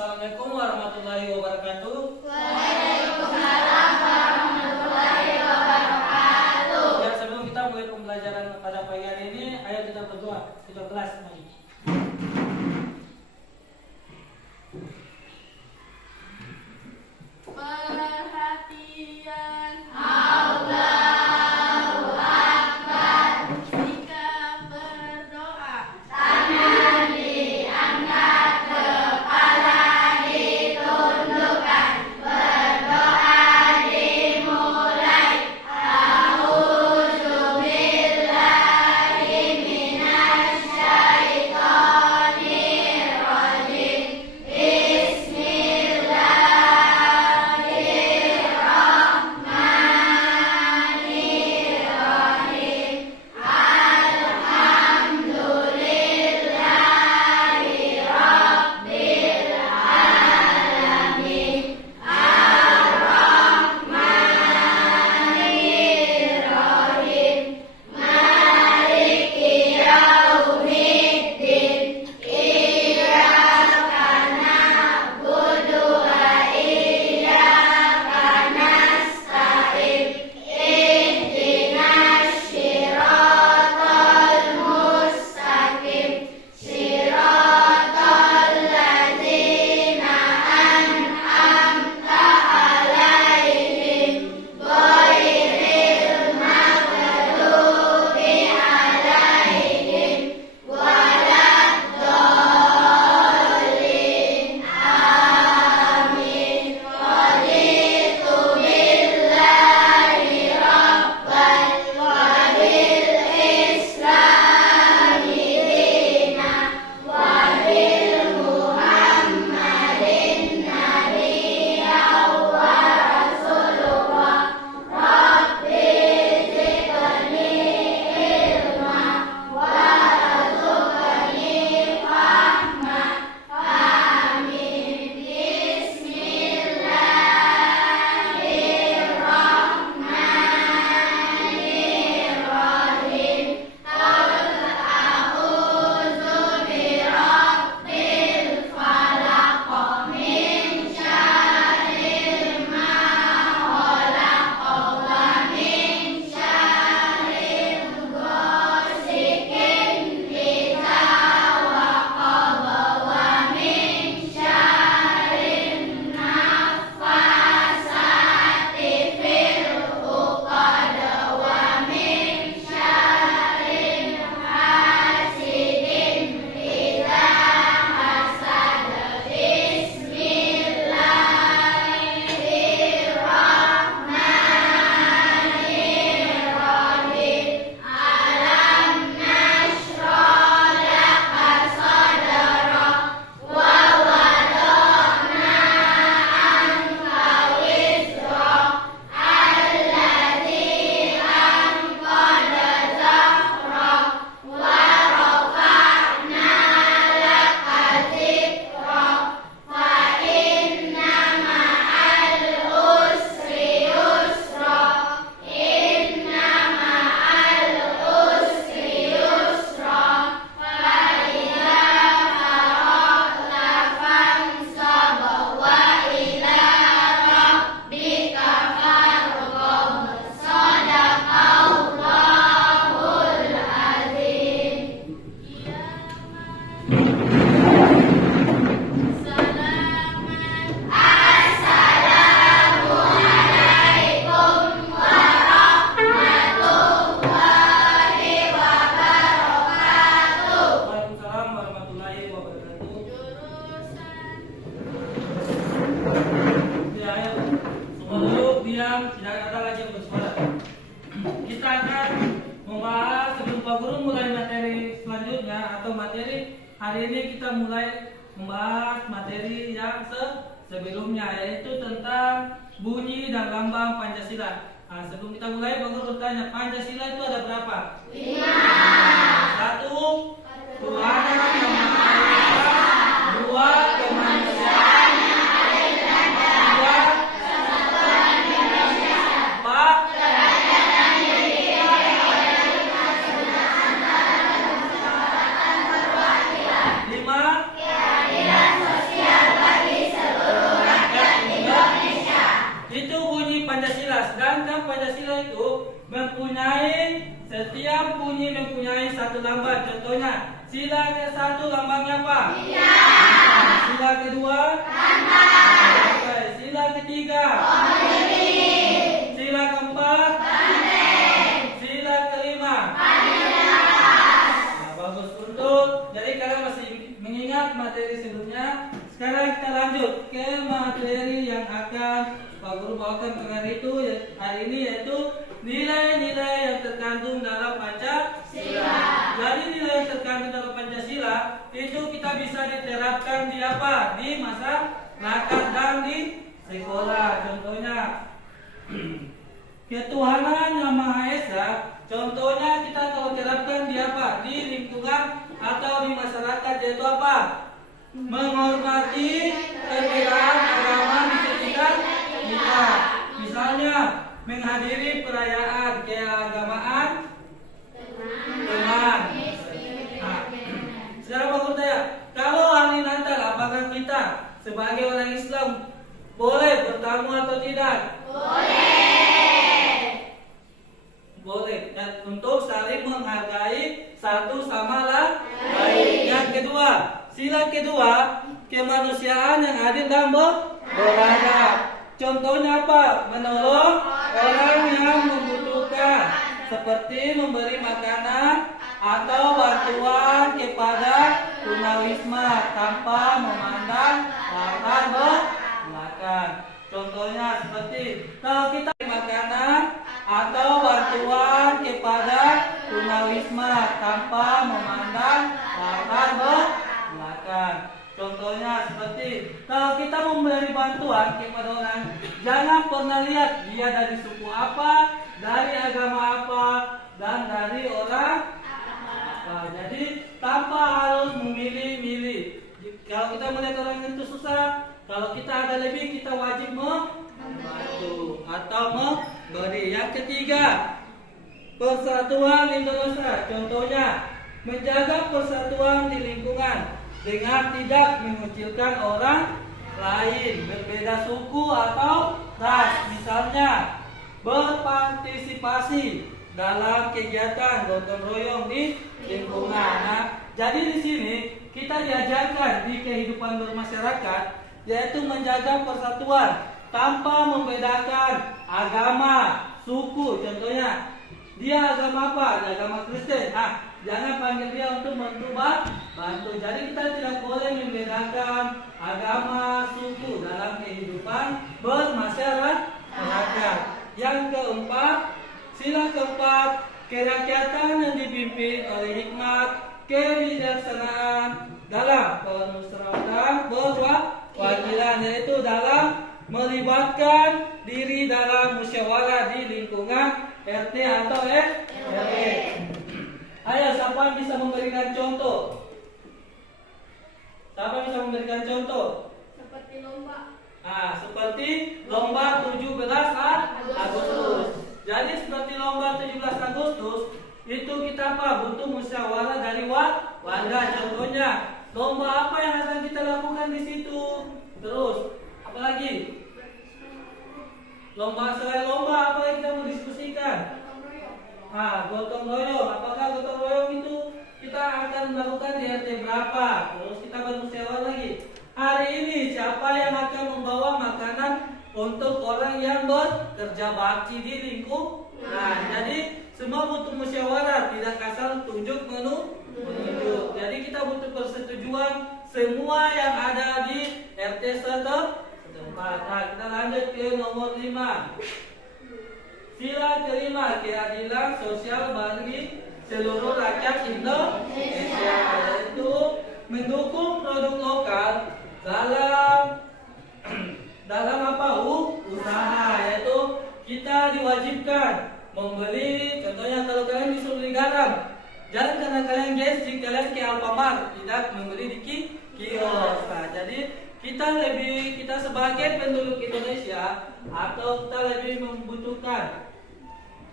Assalamualaikum warahmatullahi wabarakatuh. Waalaikumsalam warahmatullahi wabarakatuh. Ya, sebelum kita mulai pembelajaran pada pagi hari ini, ayo kita berdoa. Kita kelas mari. Perhatian Allahu Akbar. Jika berdoa, tangan diangkat, kepala ditundukkan. Berdoa dimulai. A'udzubillahi minasyaitonirrajim. Waalaikumsalam warahmatullahi wabarakatuh. Ya, ayo. Semua duduk, diam, tidak ada lagi yang bersuara. Kita akan membahas sebelum Pak Guru mulai materi selanjutnya atau materi hari ini kita mulai membahas materi yang sebelumnya yaitu tentang bunyi dan lambang Pancasila. Nah, sebelum kita mulai, Pak Guru bertanya, Pancasila itu ada berapa? 5. 1. Tuhan yang Maha Esa. 2. Kemanusiaan. 3. Kesatuan Indonesia. 4. Kerajaan Lima. keadilan sosial bagi Sila ke-1 lambangnya apa? Iya. Sila kedua? Lantai. Oke. Sila ketiga? Berdiri. Sila keempat? Benteng. Sila kelima? Panitas. Nah, bagus untuk. Jadi kalian masih mengingat materi sebelumnya. Sekarang kita lanjut ke materi yang akan Pak Guru bawakan pada hari ini yaitu nilai-nilai yang terkandung dalam Pancasila. Jadi nilai yang terkandung dalam Pancasila itu kita bisa diterapkan di apa? Di masyarakat dan di sekolah. Contohnya ketuhanan yang Maha Esa. Contohnya kita kalau terapkan di apa? Di lingkungan atau di masyarakat yaitu apa? Menghormati perbedaan agama di sekitar kita. Misalnya menghadiri perayaan keagamaan teman. Nah, sekarang Pak Guru tanya, kalau hari Natal apakah kita sebagai orang Islam boleh bertamu atau tidak? Boleh. Dan untuk saling menghargai satu sama lain. Yang kedua, sila kedua, kemanusiaan yang adil dan beradab. Contohnya apa? Menolong orang yang membutuhkan, seperti memberi makanan atau bantuan kepada tunawisma tanpa memandang latar belakang. Contohnya seperti kalau kita beri makanan atau bantuan kepada tunawisma tanpa memandang latar belakang. Contohnya seperti kalau kita memberi bantuan kepada orang, jangan pernah lihat dia dari suku apa, dari agama apa, dan dari orang apa. Jadi tanpa harus memilih-milih. Kalau kita melihat orang itu susah, kalau kita ada lebih, kita wajib membantu atau memberi. Yang ketiga, persatuan Indonesia. Contohnya menjaga persatuan di lingkungan dengan tidak mengucilkan orang lain, berbeda suku atau ras. Misalnya berpartisipasi dalam kegiatan gotong royong di lingkungan. Nah, jadi di sini kita diajarkan di kehidupan bermasyarakat yaitu menjaga persatuan tanpa membedakan agama, suku. Contohnya dia agama apa? Agama Kristen. Jangan panggil dia untuk bantu. Jadi kita tidak boleh membedakan agama, suku dalam kehidupan bermasyarakat. Yang keempat, sila keempat, kerakyatan yang dipimpin oleh hikmat, kebijaksanaan dalam permusyawaratan perwakilan, yaitu dalam melibatkan diri dalam musyawarah di lingkungan RT atau RW. Ayo, siapa bisa memberikan contoh? Siapa bisa memberikan contoh? Seperti lomba. Seperti lomba 17 Agustus. Jadi seperti lomba 17 Agustus itu kita apa? Butuh musyawarah dari warga. Contohnya lomba apa yang akan kita lakukan di situ? Terus apalagi? Lomba, selain lomba apa yang kita mau diskusikan? Gotong royong. Apakah gotong royong itu kita akan melakukan di RT berapa? Terus kita bermusyawarah lagi. Hari ini siapa yang akan membawa makanan untuk orang yang bekerja bakti di lingkungan? Jadi semua butuh musyawarah, tidak asal tunjuk menunjuk. Jadi kita butuh persetujuan semua yang ada di RT setempat. Kita lanjut ke nomor 5. Sila kelima, keadilan sosial bagi seluruh rakyat Indonesia, yaitu mendukung produk lokal dalam apa? Usaha, yaitu kita diwajibkan membeli. Contohnya kalau kalian bisa beli garam, jangan karena kalian gengsi kalian ke Alfamart, tidak membeli di kios. Jadi kita sebagai penduduk Indonesia atau kita lebih membutuhkan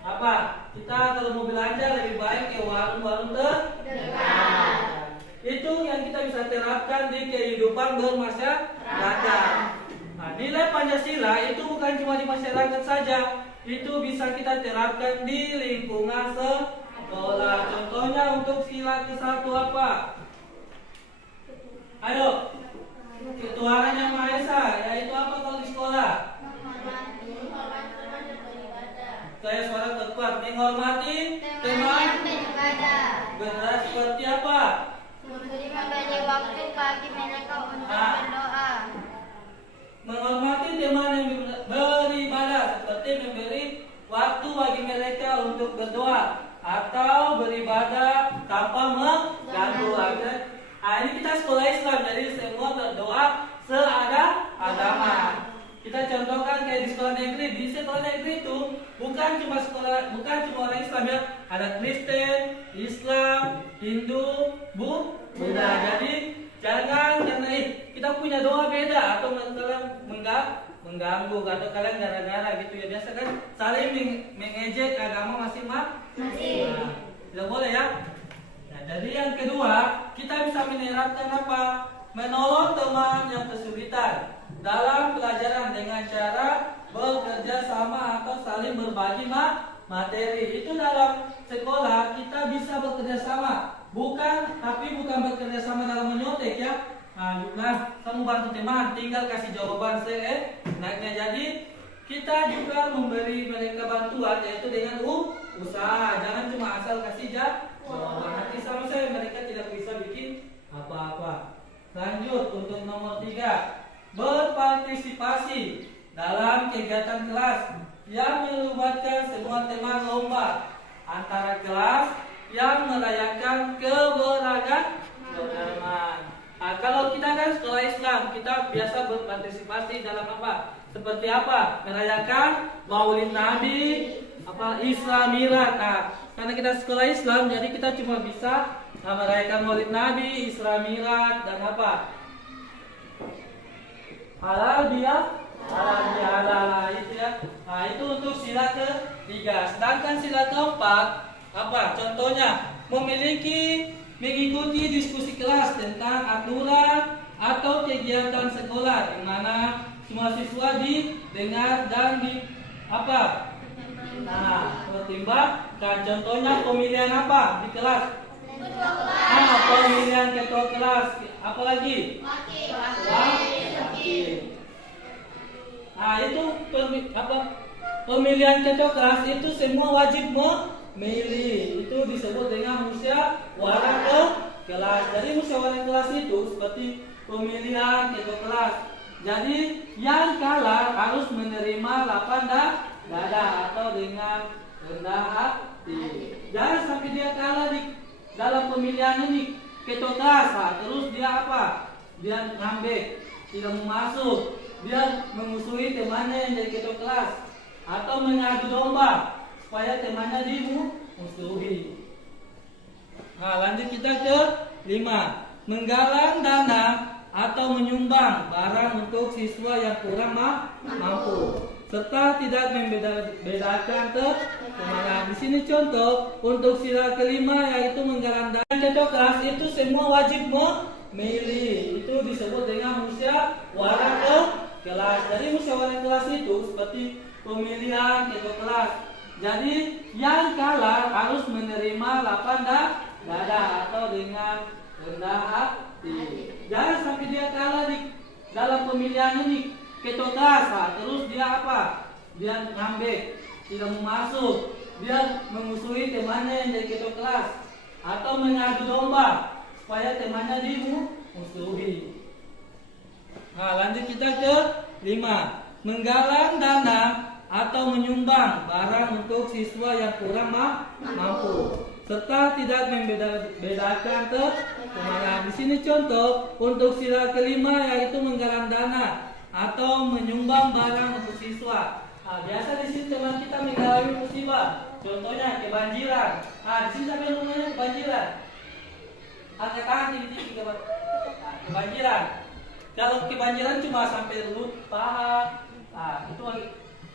apa? Kita kalau mau belanja lebih baik ke warung-warung terdekat. Itu yang kita bisa terapkan di kehidupan bermasyarakat. Nilai Pancasila itu bukan cuma di masyarakat saja, itu bisa kita terapkan di lingkungan Sekolah. Contohnya untuk sila ke-1 apa? Ayo. Ketuhanan Yang Maha Esa, yaitu apa kalau di sekolah? Menghormati teman dan beribadah. Saya suara terkuat. Menghormati teman. Benar seperti apa? Memberi waktu bagi mereka untuk berdoa. Menghormati teman yang beribadah seperti memberi waktu bagi mereka untuk berdoa atau beribadah tanpa mengganggu. Nah, ini kita sekolah Islam, jadi semua berdoa seagama. Kita contohkan kayak di sekolah negeri. Di sekolah negeri itu bukan cuma orang Islam ya, ada Kristen, Islam, Hindu, Buddha. Jadi jangan karena kita punya doa beda atau kalian mengganggu atau kalian gara-gara gitu ya, biasa kan saling mengejek agama masing-masing. Nah, tidak boleh ya. Nah, jadi yang kedua, kita bisa menerapkan apa? Menolong teman yang kesulitan dalam pelajaran dengan cara bekerja sama atau saling berbagi materi. Itu dalam sekolah kita bisa bekerja sama, bukan bekerja sama dalam menyontek ya. Nah, kamu bantu teman, tinggal kasih jawaban naiknya. Jadi kita juga memberi mereka bantuan, yaitu dengan usaha. Jangan cuma asal kasih jawaban. Nanti sama saya mereka tidak bisa bikin apa-apa. Lanjut untuk nomor 3, berpartisipasi dalam kegiatan kelas yang melibatkan semua teman lomba antara kelas yang merayakan keberagaman. Nah, kalau kita kan sekolah Islam, kita biasa berpartisipasi dalam apa? Seperti apa? Merayakan Maulid Nabi, Isra Miraj. Nah, karena kita sekolah Islam, jadi kita cuma bisa merayakan Maulid Nabi, Isra Miraj, dan apa? Halal bihalal itu ya. Nah, itu untuk sila ke-3. Sedangkan sila ke-4 apa? Contohnya mengikuti diskusi kelas tentang aturan atau kegiatan sekolah di mana semua siswa didengar dan pertimbangkan. Contohnya pemilihan apa di kelas? Pemilihan ketua kelas. Apalagi? Wakil. Nah, itu pemilihan ketua kelas itu semua wajib memilih. Itu disebut dengan musyawarah kelas. Jadi musyawarah kelas itu seperti pemilihan ketua kelas. Jadi yang kalah harus menerima lapang dada atau dengan rendah hati. Jangan sampai dia kalah di dalam pemilihan ini ketua kelas. Terus dia Dia ngambek, tidak mau masuk. Dia memusuhi temannya yang jadi ketua kelas atau mengadu domba supaya temannya dimusuhi. Nah, lanjut kita ke 5, menggalang dana atau menyumbang barang untuk siswa yang kurang mampu serta tidak membedakan teman. Di sini contoh untuk sila ke-5 yaitu menggalang dana. Ketua kelas itu semua wajib memilih. Itu disebut dengan musyawarah kelas. Jadi musyawarah kelas itu seperti pemilihan ketua kelas. Jadi yang kalah harus menerima lapang dada atau dengan rendah hati. Jangan sampai dia kalah di dalam pemilihan ini ketua kelas. Terus dia Dia ngambek, tidak mau masuk. Dia memusuhi temannya yang jadi ketua kelas atau mengadu domba supaya temannya dimusuhi. Nah, lanjut kita ke 5, menggalang dana atau menyumbang barang untuk siswa yang kurang mampu serta tidak membedakan teman. Di sini contoh untuk sila ke-5 yaitu menggalang dana atau menyumbang barang untuk siswa. Nah, biasa di sini teman kita mengalami musibah. Contohnya kebanjiran. Di sini sampai rumahnya kebanjiran. Angkat tangan tinggi-tinggi kebanjiran. Kalau kebanjiran cuma sampai lutut, paha. Itu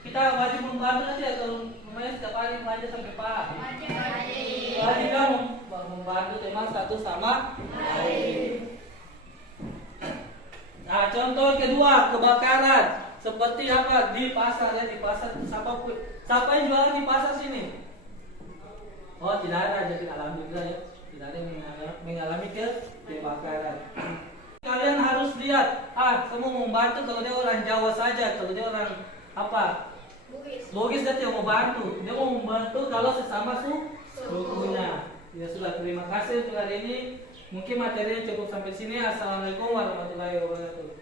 kita wajib membantu nanti ya, kalau rumahnya setiap hari belanja sampai paha. Wajib kan membantu teman satu sama lain. Nah, contoh kedua, kebakaran. Seperti apa di pasar ya, di pasar siapa yang jualan di pasar sini? Oh, tidak ada, jadi alhamdulillah ya. Tidak ada yang mengalami kebakaran. Kalian harus lihat, semua membantu kalau dia orang Jawa saja, kalau dia orang apa? Bugis dia tidak mau bantu. Dia mau membantu kalau sesama sukunya. Ya sudah, terima kasih untuk hari ini. Mungkin materinya cukup sampai sini. Assalamualaikum warahmatullahi wabarakatuh.